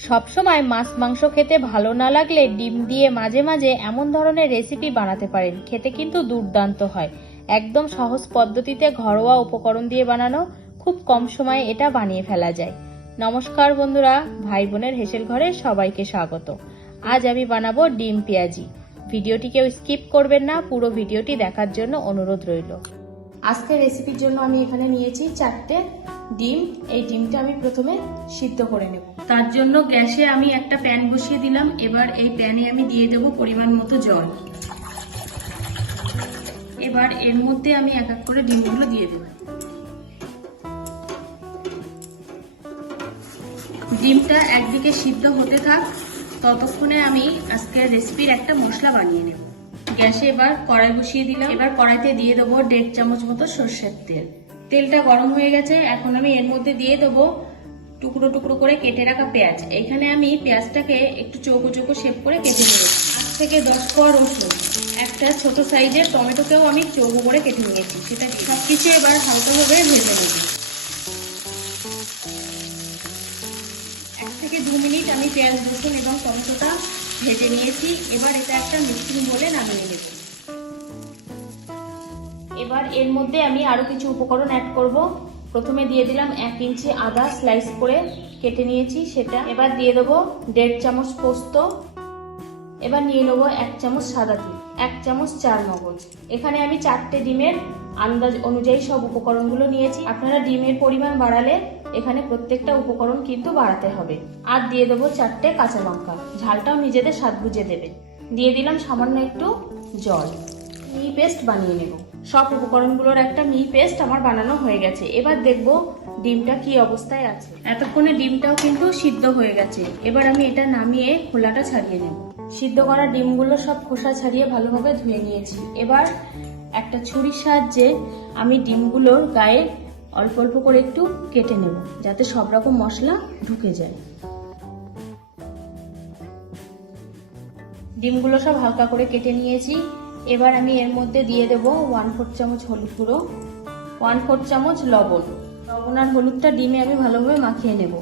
সবসময় মাছ মাংস খেতে ভালো না লাগলে ডিম দিয়ে মাঝে মাঝে এমন ধরনের রেসিপি বানাতে পারেন, খেতে কিন্তু দুর্দান্ত হয়। একদম সহজ পদ্ধতিতে ঘরোয়া উপকরণ দিয়ে বানানো, খুব কম সময়ে এটা বানিয়ে ফেলা যায়। নমস্কার বন্ধুরা, ভাই বোনের হেসেল ঘরে সবাইকে স্বাগত। আজ আমি বানাবো ডিম পেঁয়াজি। ভিডিওটি কেউ স্কিপ করবেন না, পুরো ভিডিওটি দেখার জন্য অনুরোধ রইল। আজকের রেসিপির জন্য আমি এখানে নিয়েছি 4টে ডিম। এই ডিমটা আমি প্রথমে সিদ্ধ করে নেব। তার জন্য গ্যাসে আমি একটা প্যান বসিয়ে দিলাম। এবার এই প্যানে আমি দিয়ে দেব পরিমাণ মতো জল। এবার এর মধ্যে আমি এক এক করে ডিমগুলো দিয়ে দেব। ডিমটা একদিকে সিদ্ধ হতে থাক, ততক্ষণে আমি আজকের রেসিপির একটা মশলা বানিয়ে নেব। গ্যাসে এবার কড়াই বসিয়ে দিলাম। এবার কড়াইতে দিয়ে দেবো 1.5 চামচ মতো সরষের তেল। তেলটা গরম হয়ে গেছে। এখন আমি এর মধ্যে দিয়ে দেবো টুকরো টুকরো করে কেটে রাখা পেঁয়াজ। এখানে আমি পেঁয়াজটাকে একটু চৌকো চৌকো শেপ করে কেটে নেব। 8 থেকে 10 কোয়া রসুন, একটা ছোট সাইজের টমেটোকেও আমি চৌকো করে কেটে নিয়েছি, সেটা সবকিছু এবার হালকাভাবে ভেজে নেব। 1 থেকে 2 মিনিট আমি পেঁয়াজ, রসুন এবং টমেটোটা ভেজে নিয়েছি। এবার এটা একটা মিক্সিং বলে নামিয়ে নেব। এবার এর মধ্যে আমি আরো কিছু উপকরণ অ্যাড করব। প্রথমে দিয়ে দিলাম 1 ইঞ্চি আদা স্লাইস করে কেটে নিয়েছি সেটা। এবার দিয়ে দেবো 1.5 চামচ পোস্ত। এবার নিয়ে নেবো 1 চামচ সাদা তিল, 1 চামচ চারমগজ। এখানে আমি 4টে ডিমের আন্দাজ অনুযায়ী সব উপকরণগুলো নিয়েছি। আপনারা ডিমের পরিমাণ বাড়ালে এখানে প্রত্যেকটা উপকরণ কিন্তু বাড়াতে হবে। আর দিয়ে দেবো 4টে কাঁচা লঙ্কা, ঝালটাও নিজেদের স্বাদ বুঝে দেবে। দিয়ে দিলাম সামান্য একটু জল। মিহি পেস্ট বানিয়ে নেব। সব উপকরণগুলোর একটা মিহি পেস্ট আমার বানানো হয়ে গেছে। এবার দেখবো ডিমটা কি অবস্থায় আছে। এতক্ষণে ডিমটাও কিন্তু সিদ্ধ হয়ে গেছে। এবার আমি এটা নামিয়ে খোলাটা ছাড়িয়ে নেব। সিদ্ধ করা ডিমগুলো সব খোসা ছাড়িয়ে ভালোভাবে ধুয়ে নিয়েছি। এবার একটা ছুরির সাহায্যে আমি ডিমগুলোর গায়ে অল্প অল্প করে একটু কেটে নেব, যাতে সব রকম মশলা ঢুকে যায়। ডিমগুলো সব হালকা করে কেটে নিয়েছি। এবার আমি এর মধ্যে দিয়ে দেব 1/4 চামচ হলুদ গুঁড়ো, 1/4 চামচ লবণ। লবণ আর হলুদটা ডিমে আমি ভালোভাবে মাখিয়ে নেব।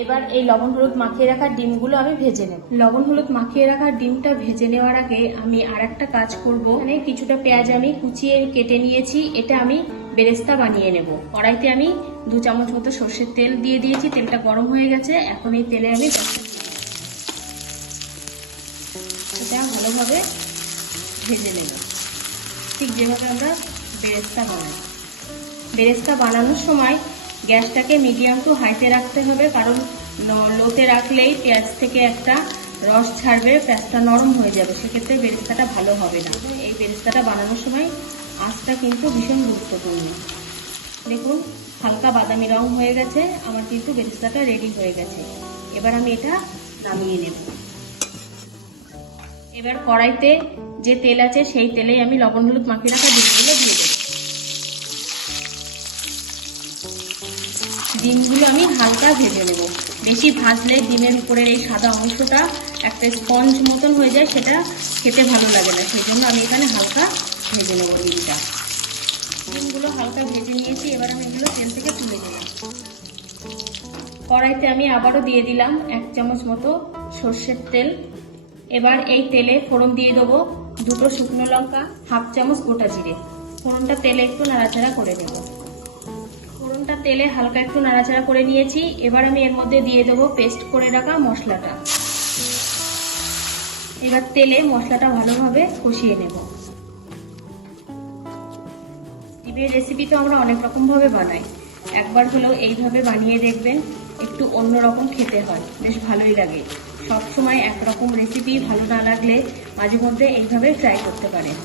এবার এই লবণ হলুদ মাখিয়ে রাখা ডিমগুলো আমি ভেজে নেব। লবণ হলুদ মাখিয়ে রাখা ডিমটা ভেজে নেওয়ার আগে আমি আর একটা কাজ করব। এখানে কিছুটা পেঁয়াজ আমি কুচিয়ে কেটে নিয়েছি, এটা আমি বেরেস্তা বানিয়ে নেব। কড়াইতে আমি 2 চামচ মতো সরষের তেল দিয়ে দিয়েছি। তেলটা গরম হয়ে গেছে। এখন এই তেলে আমি এটা ভালোভাবে ভেজে নেব, ঠিক যেভাবে আমরা বেরেস্তা বানাই। বেরেস্তা বানানোর সময় গ্যাসটাকে মিডিয়াম টু হাইতে রাখতে হবে, কারণ লোতে রাখলেই পেঁয়াজ থেকে একটা রস ছাড়বে, পেঁয়াজটা নরম হয়ে যাবে, সেক্ষেত্রে বেরেস্তাটা ভালো হবে না। এই বেরেস্তাটা বানানোর সময় আঁচটা কিন্তু ভীষণ গুরুত্বপূর্ণ। দেখুন হালকা বাদামি রং হয়ে গেছে, আমার কিন্তু বেরেস্তাটা রেডি হয়ে গেছে। এবার আমি এটা নামিয়ে নেব। এবার কড়াইতে যে তেল আছে সেই তেলেই আমি লবণ হলুদ মাখিয়ে রাখা ডিমগুলো দিয়ে দেব। ডিমগুলো আমি হালকা ভেজে নেব। বেশি ভাজলে ডিমের উপরের এই সাদা অংশটা একটা স্পঞ্জ মতন হয়ে যায়, সেটা খেতে ভালো লাগে না। সেই জন্য আমি এখানে হালকা ভেজে নেব ডিমটা। ডিমগুলো হালকা ভেজে নিয়েছি। এবার আমি এগুলো তেল থেকে তুলে দিলাম। কড়াইতে আমি আবারও দিয়ে দিলাম 1 চামচ মতো সর্ষের তেল। এবার এই তেলে ফোড়ন দিয়ে দেবো 2টো শুকনো লঙ্কা, 1/2 চামচ গোটা জিরে। ফোড়নটা তেলে একটু নাড়াচাড়া করে নেব। ফোড়নটা তেলে হালকা একটু নাড়াচাড়া করে নিয়েছি। এবার আমি এর মধ্যে দিয়ে দেবো পেস্ট করে রাখা মশলাটা। এবার তেলে মশলাটা ভালোভাবে কষিয়ে নেব। ডিমের রেসিপি তো আমরা অনেক রকম ভাবে বানাই, একবার হলেও এইভাবে বানিয়ে দেখবেন। একটু অন্যরকম খেতে হয়, বেশ ভালোই লাগে। সব সময় একরকম রেসিপি ভালো না লাগলে মাঝে মধ্যে এইভাবে ট্রাই করতে পারেন।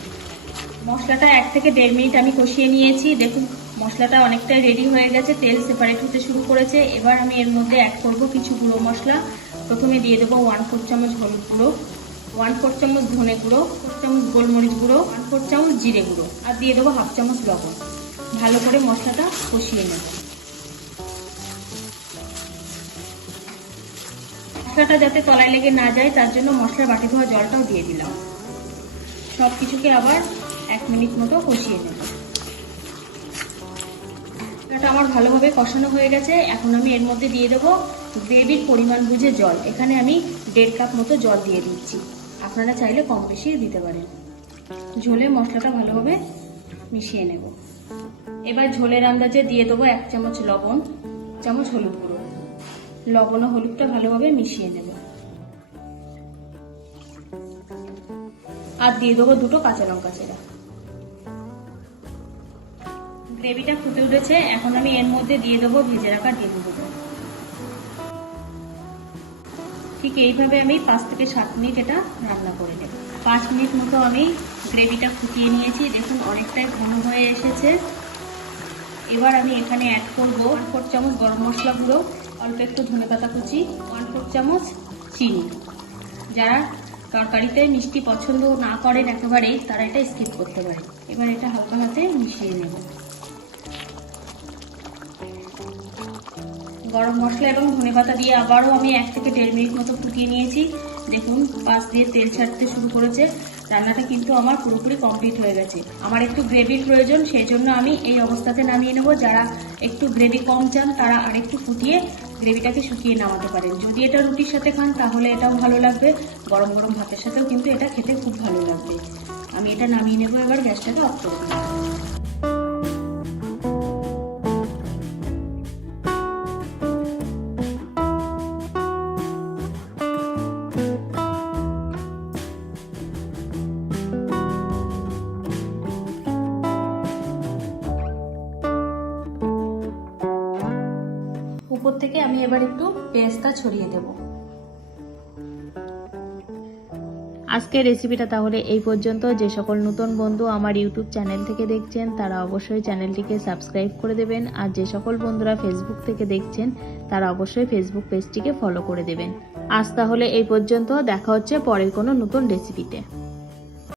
মশলাটা 1 থেকে 1.5 মিনিট আমি কষিয়ে নিয়েছি। দেখুন মশলাটা অনেকটাই রেডি হয়ে গেছে, তেল সেপারেট হতে শুরু করেছে। এবার আমি এর মধ্যে অ্যাড করব কিছু গুঁড়ো মশলা। প্রথমে দিয়ে দেবো 1/4 চামচ হলুদ গুঁড়ো, 1/4 চামচ ধনে গুঁড়ো, 1 চামচ গোলমরিচ গুঁড়ো, 1/4 চামচ জিরে গুঁড়ো, আর দিয়ে দেবো 1/2 চামচ লবণ। ভালো করে মশলাটা কষিয়ে নেব। মশলাটা যাতে তলায় লেগে না যায় তার জন্য মশলার বাটি ধোয়া জলটাও দিয়ে দিলাম। সবকিছুকে আবার 1 মিনিট মতো কষিয়ে নেব। আমার ভালোভাবে কষানো হয়ে গেছে। এখন আমি এর মধ্যে দিয়ে দেবো গ্রেভির পরিমাণ বুঝে জল। এখানে আমি 1.5 কাপ মতো জল দিয়ে দিচ্ছি, আপনারা চাইলে কম বেশি দিতে পারেন। ঝোলে মশলাটা ভালোভাবে মিশিয়ে নেব। এবার ঝোলের আন্দাজে দিয়ে দেবো 1 চামচ লবণ, 1 চামচ হলুদ গুঁড়ো। লবণ ও হলুদটা ভালোভাবে মিশিয়ে নেব। আর দিয়ে দেবো 2টো কাঁচা লঙ্কা চেরা। গ্রেভিটা ফুটে উঠেছে, এখন আমি এর মধ্যে দিয়ে দেবো ভেজে রাখা ডিমগুলো। ঠিক এইভাবে আমি 5 থেকে 7 মিনিট এটা রান্না করে নেব। 5 মিনিট মতো আমি গ্রেভিটা ফুটিয়ে নিয়েছি, দেখুন অনেকটাই ঘন হয়ে এসেছে। এবার আমি এখানে অ্যাড করব 1/4 চামচ গরম মশলা গুঁড়ো, অল্প একটু ধনেপাতা কুচি, 1/4 চামচ চিনি। যারা তরকারিতে মিষ্টি পছন্দ না করেন একেবারেই, তারা এটা স্কিপ করতে পারে। এবার এটা হালকা হাতে মিশিয়ে নেব। গরম মশলা এবং ধনেপাতা দিয়ে আবারও আমি 1 থেকে 1.5 মিনিট মতো ফুটিয়ে নিয়েছি। দেখুন পাশ দিয়ে তেল ছাড়তে শুরু করেছে। রান্নাটা কিন্তু আমার পুরোপুরি কমপ্লিট হয়ে গেছে। আমার একটু গ্রেভির প্রয়োজন, সেই জন্য আমি এই অবস্থাতে নামিয়ে নেব। যারা একটু গ্রেভি কম চান তারা আরেকটু ফুটিয়ে গ্রেভিটাকে শুকিয়ে নামাতে পারেন। যদি এটা রুটির সাথে খান তাহলে এটাও ভালো লাগবে, গরম গরম ভাতের সাথেও কিন্তু এটা খেতে খুব ভালো লাগবে। আমি এটা নামিয়ে নেব, এবার গ্যাসটাকে অফ করে দেব। উপর থেকে আমি এবার একটু পেস্তা ছড়িয়ে দেব। আজকের রেসিপিটা তাহলে এই পর্যন্ত। যে সকল নতুন বন্ধু আমার ইউটিউব চ্যানেল থেকে দেখছেন তারা অবশ্যই চ্যানেলটিকে সাবস্ক্রাইব করে দেবেন, আর যে সকল বন্ধুরা ফেসবুক থেকে দেখছেন তারা অবশ্যই ফেসবুক পেজটিকে ফলো করে দেবেন। আজ তাহলে এই পর্যন্ত, দেখা হচ্ছে পরের কোনো নতুন রেসিপিতে।